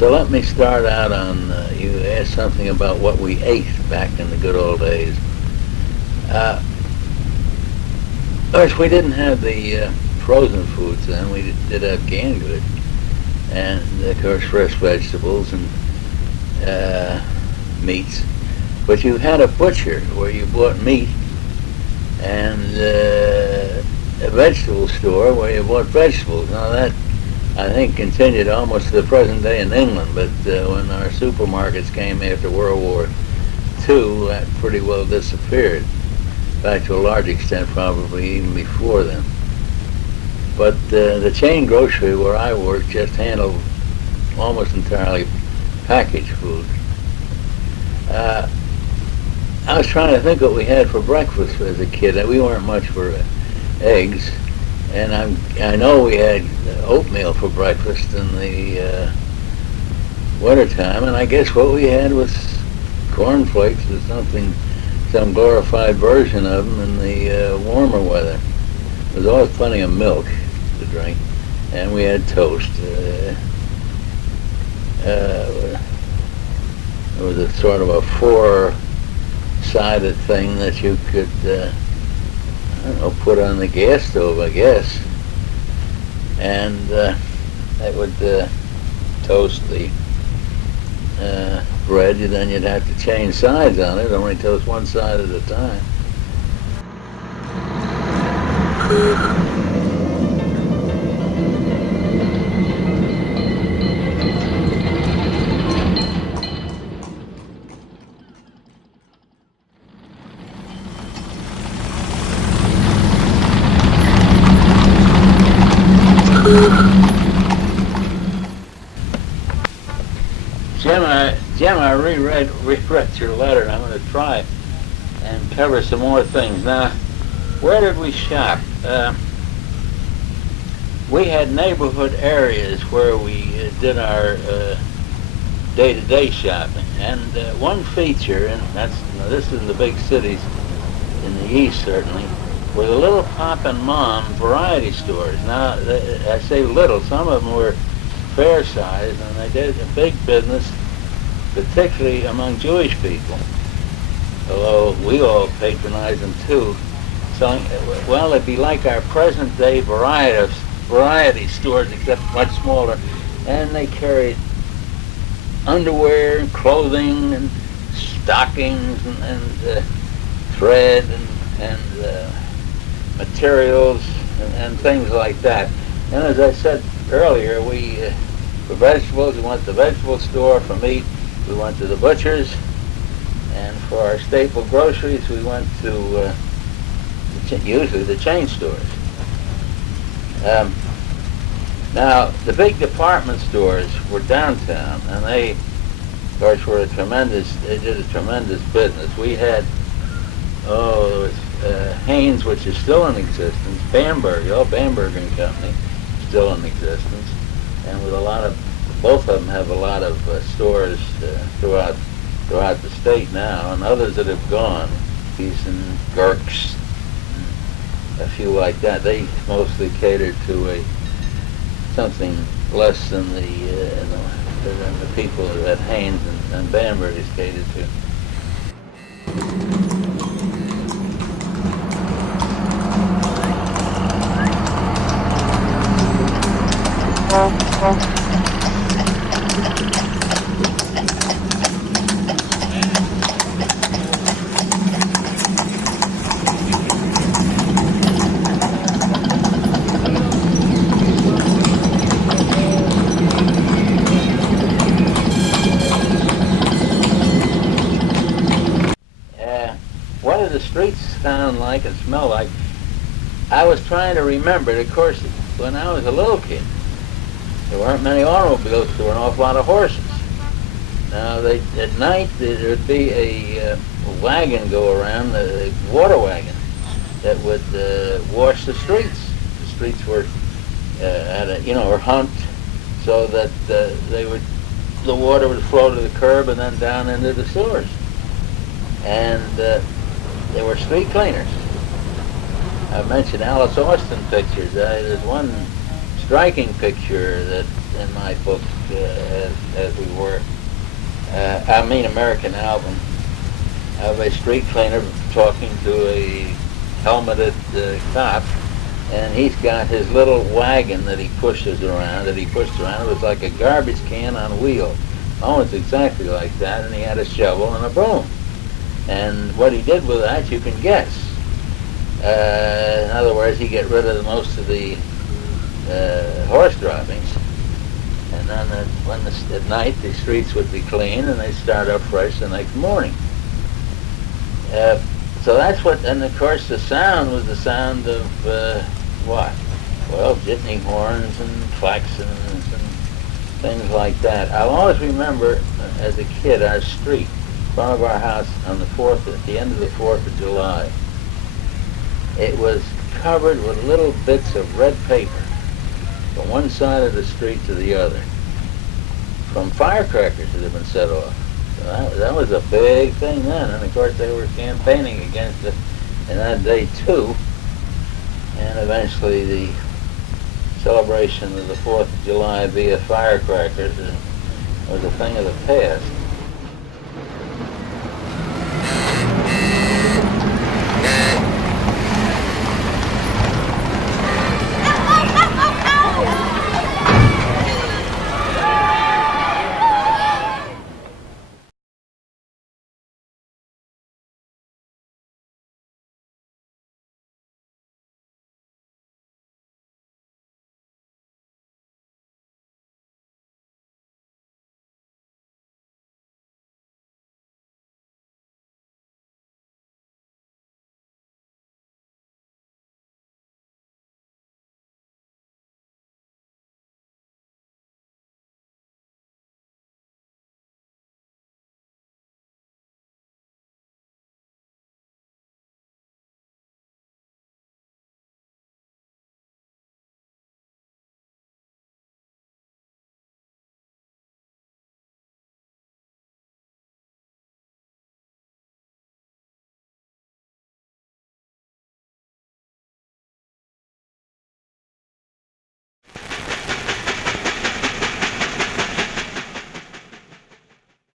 So let me start out on, you asked something about what we ate back in the good old days. Of course, we didn't have the frozen foods then. We did have canned goods. And, of course, fresh vegetables and meats. But you had a butcher where you bought meat and a vegetable store where you bought vegetables. Now that, I think, continued almost to the present day in England, but when our supermarkets came after World War II, that pretty well disappeared. In fact, to a large extent, probably even before then. But the chain grocery where I worked just handled almost entirely packaged food. I was trying to think what we had for breakfast as a kid. We weren't much for eggs, and I know we had oatmeal for breakfast in the wintertime, and I guess what we had was cornflakes or something, some glorified version of them in the warmer weather. There was always plenty of milk to drink, and we had toast. It was a sort of a four-sided thing that you could, I don't know, put on the gas stove, I guess, and that would toast the bread. Then you'd have to change sides on it, only toast one side at a time. Jim, I reread your letter, and I'm going to try and cover some more things. Now, where did we shop? We had neighborhood areas where we did our day-to-day shopping, and one feature, and this is in the big cities in the east certainly, were the little pop and mom variety stores. Now, I say little, some of them were fair size, and they did a big business, particularly among Jewish people, although we all patronized them too. So, well, it'd be like our present day variety stores, except much smaller, and they carried underwear and clothing and stockings and thread and materials and things like that. And as I said earlier, for vegetables, we went to the vegetable store. For meat, we went to the butcher's. And for our staple groceries, we went to usually the chain stores. Now, the big department stores were downtown, and they, of course, they did a tremendous business. We had, there was Haynes, which is still in existence, Bamberg and Company, still in existence, and with both of them have a lot of stores throughout the state now, and others that have gone, these and Gerks, a few like that. They mostly catered to something less than the people that Haynes and Bamberg is catered to. What did the streets sound like and smell like? I was trying to remember it. Of course, when I was a little kid, there weren't many automobiles, there were an awful lot of horses. Now, at night, there would be a wagon go around, a water wagon, that would wash the streets. The streets were were humped so that the water would flow to the curb and then down into the sewers. And there were street cleaners. I mentioned Alice Austin pictures. There's one striking picture that in my book as we were. American album of a street cleaner talking to a helmeted cop, and he's got his little wagon that he pushes around. It was like a garbage can on wheels, almost exactly like that, and he had a shovel and a broom. And what he did with that, you can guess. In other words, he get rid of most of the horse droppings, and then at night the streets would be clean and they'd start up fresh the next morning. So that's what, and of course the sound was the sound of what? Well, jitney horns and klaxons and things like that. I'll always remember as a kid our street, in front of our house on at the end of the 4th of July. It was covered with little bits of red paper from one side of the street to the other, from firecrackers that had been set off. So that was a big thing then, and of course they were campaigning against it in that day too, and eventually the celebration of the 4th of July via firecrackers was a thing of the past.